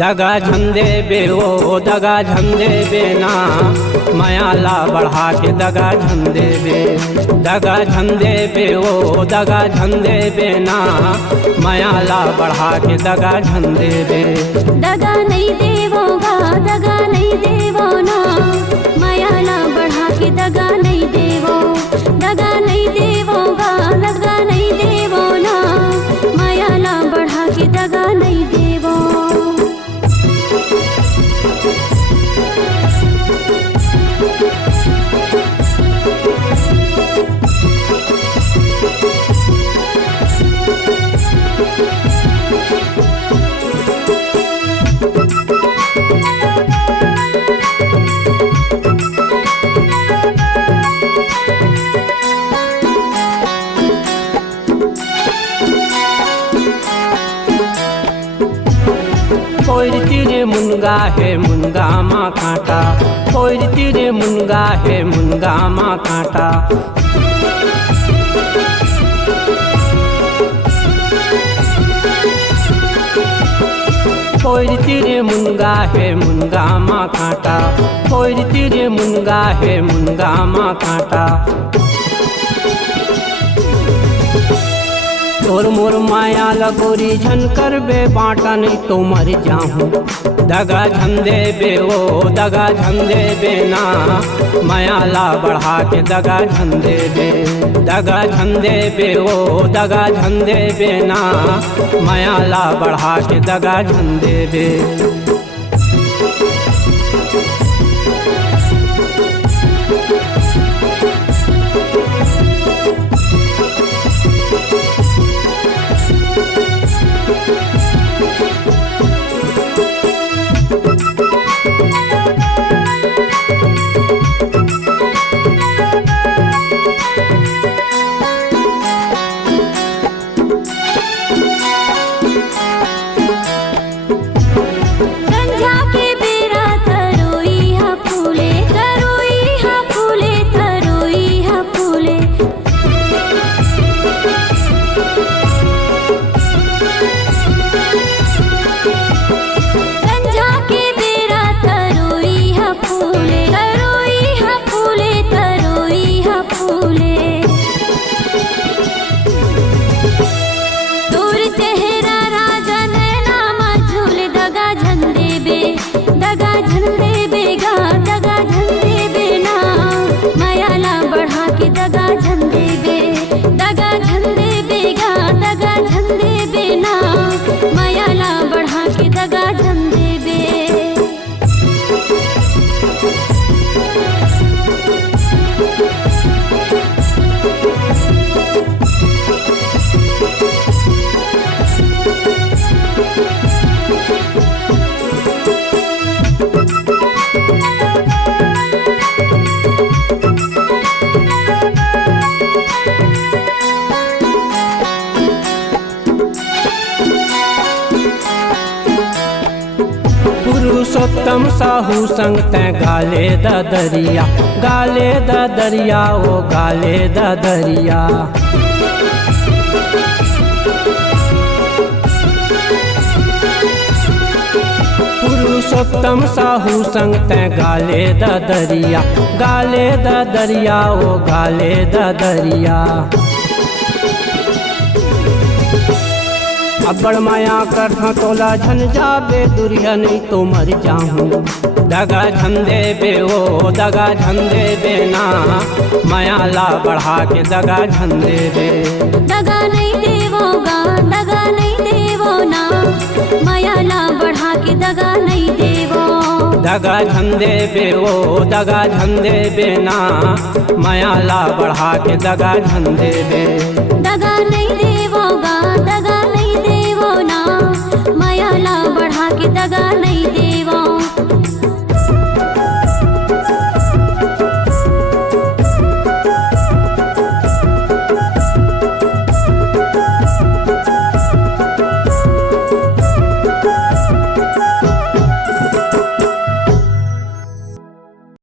दगा झंदे बे ओ दगा झंदे बे ना मायाला बढ़ा के दगा झंदे बे। दगा झंदे बे ओ दगा झंदे बे ना मायाला बढ़ा के दगा झंदे बे। दगा नहीं देवोगा दगा नहीं देवो ना मायाला बढ़ा के दगा नहीं देवो। दगा नहीं देवोगा दगा नहीं देवो ना मायाला बढ़ा के दगा नहीं देवो। कोई तीरे मुनगा है मुनगा माँ कांटा। कोई तीरे मुनगा है मुनगा माँ कांटा। कोई तीरे मुनगा है मुनगा माँ कांटा। कोई तीरे मुनगा है मुनगा माँ कांटा। तोर मोर माया लगोरी झन कर बे बाटा नहीं तो मर जाऊं। दगा झंदे बे ओ दगा झंदे बे ना मायाला बढ़ा के दगा झंदे बे। दगा झंदे बे ओ दगा झंदे बे ना मायाला बढ़ा के दगा झंदे बे। पुरुषोत्तम साहू संग तैं गाले दरिया। गाले दरिया ओ गाले दरिया। पुरुषोत्तम साहू संग तैं गाले दरिया। गाले दरिया ओ गाले दरिया। अब्बड़ माया कर तोला झन जाबे दुरिया नहीं तो मर जाऊं। दगा झंदे बे ओ दगा झंदे बे ना मायाला बढ़ा के दगा झंदे बे। दगा नहीं देवोगा दगा नहीं देवो ना मायाला बढ़ा के दगा नहीं देवो। दगा झंदे बे ओ दगा झंदे बे ना मायाला बढ़ा के दगा झंदे बे।